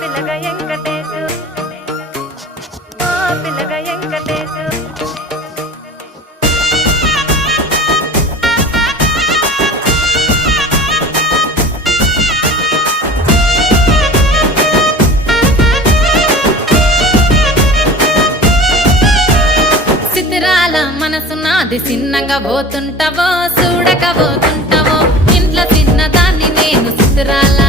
పిల్లగా వెంకటేశు పిల్లగా వెంకటేశు సిద్ధిరాల మనసు నాది చిన్నగా పోతుంటావో చూడక పోతుంటావో ఇంట్లో చిన్నదాన్ని నేను సిద్ధిరాల